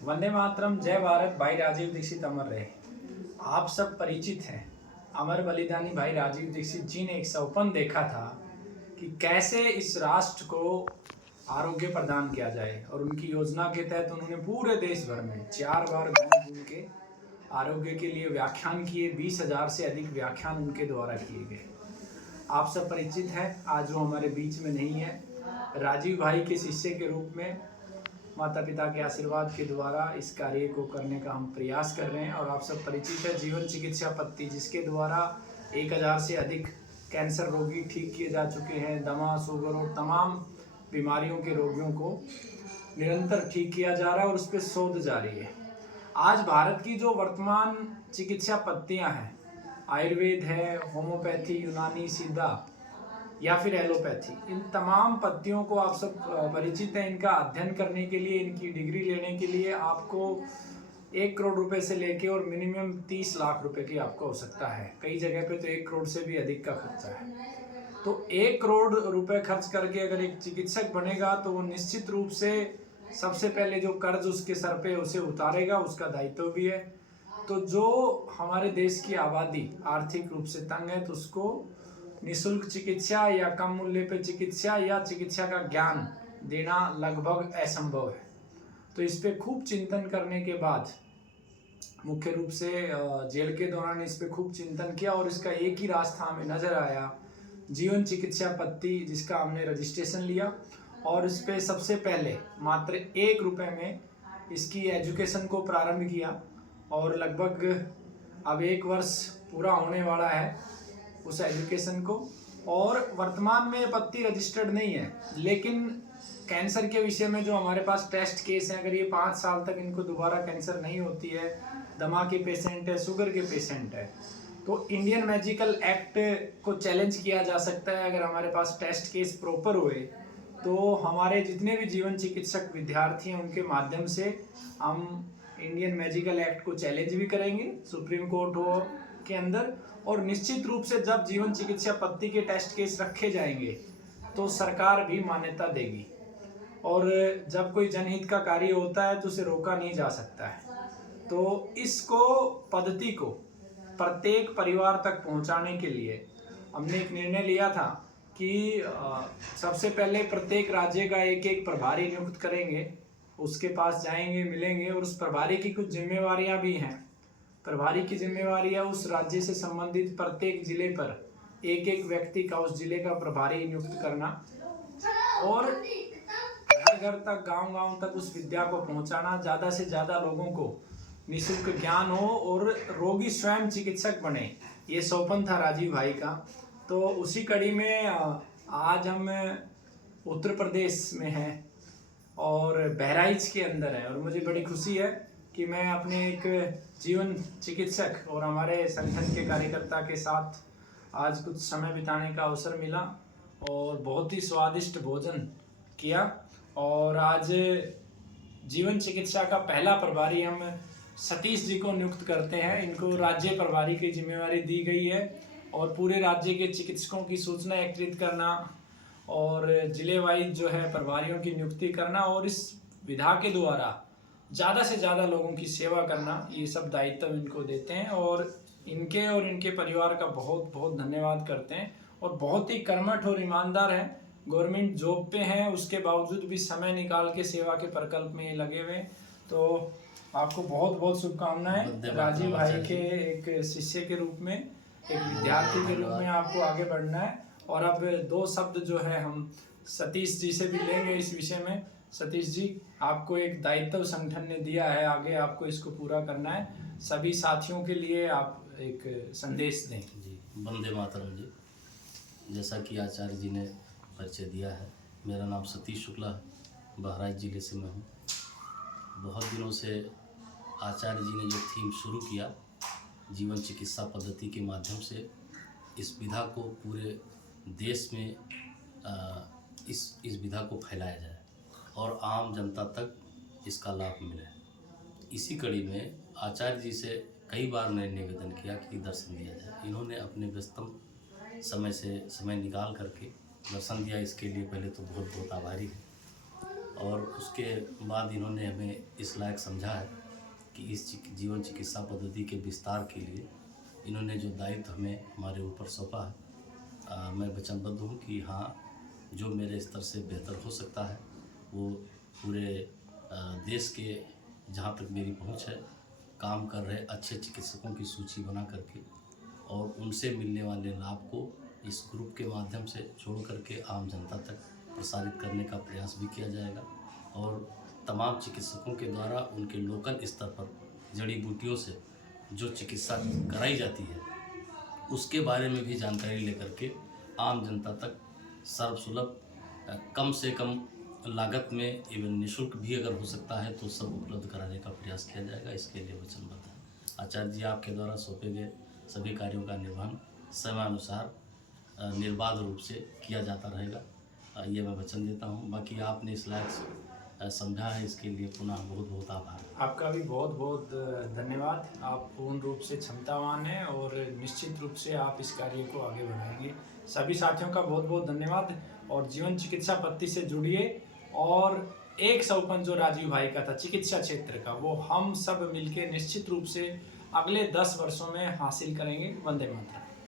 वंदे मातरम, जय भारत। भाई राजीव दीक्षित अमर रहे। आप सब परिचित हैं, अमर बलिदानी भाई राजीव दीक्षित जी ने एक सपन देखा था कि कैसे इस राष्ट्र को आरोग्य प्रदान किया जाए, और उनकी योजना के तहत उन्होंने पूरे देश भर में 4 बार घूम घूम के आरोग्य के लिए व्याख्यान किए। 20,000 से अधिक व्याख्यान उनके द्वारा किए गए। आप सब परिचित हैं, आज वो हमारे बीच में नहीं है। राजीव भाई के शिष्य के रूप में माता पिता के आशीर्वाद के द्वारा इस कार्य को करने का हम प्रयास कर रहे हैं। और आप सब परिचित है जीवन चिकित्सा पत्ती, जिसके द्वारा 1,000 से अधिक कैंसर रोगी ठीक किए जा चुके हैं। दमा, शुगर और तमाम बीमारियों के रोगियों को निरंतर ठीक किया जा रहा है और उस पर शोध जारी है। आज भारत की जो वर्तमान चिकित्सा पत्तियां हैं, आयुर्वेद है, होम्योपैथी, यूनानी, सिद्धा या फिर एलोपैथी, इन तमाम पत्तियों को आप सब परिचित हैं। इनका अध्ययन करने के लिए, इनकी डिग्री लेने के लिए आपको 1 करोड़ रुपए से लेके और मिनिमम 30 लाख रुपए की आपको आवश्यकता है। कई जगह पे तो 1 करोड़ से भी अधिक का खर्चा है। तो 1 करोड़ रुपए खर्च करके अगर एक चिकित्सक बनेगा तो वो निश्चित रूप से सबसे पहले जो कर्ज उसके सर पे उसे उतारेगा, उसका दायित्व भी है। तो जो हमारे देश की आबादी आर्थिक रूप से तंग है, तो उसको निःशुल्क चिकित्सा या कम मूल्य पे चिकित्सा या चिकित्सा का ज्ञान देना लगभग असंभव है। तो इस पे खूब चिंतन करने के बाद, मुख्य रूप से जेल के दौरान इस पे खूब चिंतन किया और इसका एक ही रास्ता हमें नजर आया, जीवन चिकित्सा पत्ती, जिसका हमने रजिस्ट्रेशन लिया। और इस पे सबसे पहले मात्र 1 रुपये में इसकी एजुकेशन को प्रारंभ किया और लगभग अब 1 वर्ष पूरा होने वाला है उस एजुकेशन को। और वर्तमान में ये पत्ती रजिस्टर्ड नहीं है, लेकिन कैंसर के विषय में जो हमारे पास टेस्ट केस हैं, अगर ये 5 साल तक इनको दोबारा कैंसर नहीं होती है, दमा के पेशेंट है, शुगर के पेशेंट है, तो इंडियन मेडिकल एक्ट को चैलेंज किया जा सकता है। अगर हमारे पास टेस्ट केस प्रॉपर हुए तो हमारे जितने भी जीवन चिकित्सक विद्यार्थी हैं उनके माध्यम से हम इंडियन मेडिकल एक्ट को चैलेंज भी करेंगे सुप्रीम कोर्ट हो के अंदर। और निश्चित रूप से जब जीवन चिकित्सा पत्ती के टेस्ट केस रखे जाएंगे तो सरकार भी मान्यता देगी। और जब कोई जनहित का कार्य होता है तो उसे रोका नहीं जा सकता है। तो इसको पद्धति को प्रत्येक परिवार तक पहुंचाने के लिए हमने एक निर्णय लिया था कि सबसे पहले प्रत्येक राज्य का एक एक प्रभारी नियुक्त करेंगे, उसके पास जाएंगे, मिलेंगे, और उस प्रभारी की कुछ जिम्मेवारियां भी हैं। प्रभारी की जिम्मेवारी है उस राज्य से संबंधित प्रत्येक जिले पर एक एक व्यक्ति का, उस जिले का प्रभारी नियुक्त करना, और घर घर तक, गांव गांव तक उस विद्या को पहुंचाना, ज़्यादा से ज़्यादा लोगों को निःशुल्क ज्ञान हो और रोगी स्वयं चिकित्सक बने। ये सौपन था राजीव भाई का। तो उसी कड़ी में आज हम उत्तर प्रदेश में हैं और बहराइच के अंदर है, और मुझे बड़ी खुशी है कि मैं अपने एक जीवन चिकित्सक और हमारे संगठन के कार्यकर्ता के साथ आज कुछ समय बिताने का अवसर मिला और बहुत ही स्वादिष्ट भोजन किया। और आज जीवन चिकित्सा का पहला प्रभारी हम सतीश जी को नियुक्त करते हैं। इनको राज्य प्रभारी की जिम्मेवारी दी गई है और पूरे राज्य के चिकित्सकों की सूचना एकत्रित करना और जिले वाइज जो है प्रभारियों की नियुक्ति करना और इस विधा के द्वारा ज़्यादा से ज़्यादा लोगों की सेवा करना, ये सब दायित्व इनको देते हैं। और इनके परिवार का बहुत बहुत धन्यवाद करते हैं। और बहुत ही कर्मठ और ईमानदार हैं, गवर्नमेंट जॉब पे हैं, उसके बावजूद भी समय निकाल के सेवा के प्रकल्प में लगे हुए। तो आपको बहुत बहुत शुभकामनाएं। राजीव भाई के एक शिष्य के रूप में, एक विद्यार्थी के रूप में आपको आगे बढ़ना है। और अब 2 शब्द जो है हम सतीश जी से भी लेंगे इस विषय में। सतीश जी, आपको एक दायित्व संगठन ने दिया है, आगे आपको इसको पूरा करना है। सभी साथियों के लिए आप एक संदेश दें। जी, वंदे मातरम जी। जैसा कि आचार्य जी ने परिचय दिया है, मेरा नाम सतीश शुक्ला है, बहराइच जिले से मैं हूँ। बहुत दिनों से आचार्य जी ने जो थीम शुरू किया, जीवन चिकित्सा पद्धति के माध्यम से इस विधा को पूरे देश में इस विधा को फैलाया जाए और आम जनता तक इसका लाभ मिले। इसी कड़ी में आचार्य जी से कई बार मैंने निवेदन किया कि दर्शन दिया जाए। इन्होंने अपने व्यस्तम समय से समय निकाल करके दर्शन दिया, इसके लिए पहले तो बहुत बहुत आभारी है। और उसके बाद इन्होंने हमें इस लायक समझा है कि इस जीवन चिकित्सा पद्धति के विस्तार के लिए इन्होंने जो दायित्व हमें हमारे ऊपर सौंपा है, मैं वचनबद्ध हूँ कि हाँ, जो मेरे स्तर से बेहतर हो सकता है वो पूरे देश के जहाँ तक मेरी पहुँच है काम कर रहे अच्छे चिकित्सकों की सूची बना करके और उनसे मिलने वाले लाभ को इस ग्रुप के माध्यम से छोड़ करके आम जनता तक प्रसारित करने का प्रयास भी किया जाएगा और तमाम चिकित्सकों के द्वारा उनके लोकल स्तर पर जड़ी बूटियों से जो चिकित्सा कराई जाती है उसके बारे में भी जानकारी लेकर के आम जनता तक सर्वसुलभ, कम से कम लागत में एवं निःशुल्क भी अगर हो सकता है तो सब उपलब्ध कराने का प्रयास किया जाएगा। इसके लिए वचनबद्ध है। आचार्य जी, आपके द्वारा सौंपे गए सभी कार्यों का निर्वहन समयानुसार निर्बाध रूप से किया जाता रहेगा, ये मैं वचन देता हूँ। बाकी आपने इस लायक समझा है, इसके लिए पुनः बहुत बहुत आभार। आपका भी बहुत बहुत धन्यवाद। आप पूर्ण रूप से क्षमतावान हैं और निश्चित रूप से आप इस कार्य को आगे बढ़ाएंगे। सभी साथियों का बहुत बहुत धन्यवाद और जीवन चिकित्सा पद्धति से जुड़िए और एक सौपन जो राजीव भाई का था चिकित्सा क्षेत्र का, वो हम सब मिलके निश्चित रूप से अगले 10 वर्षों में हासिल करेंगे। वंदे मातरम।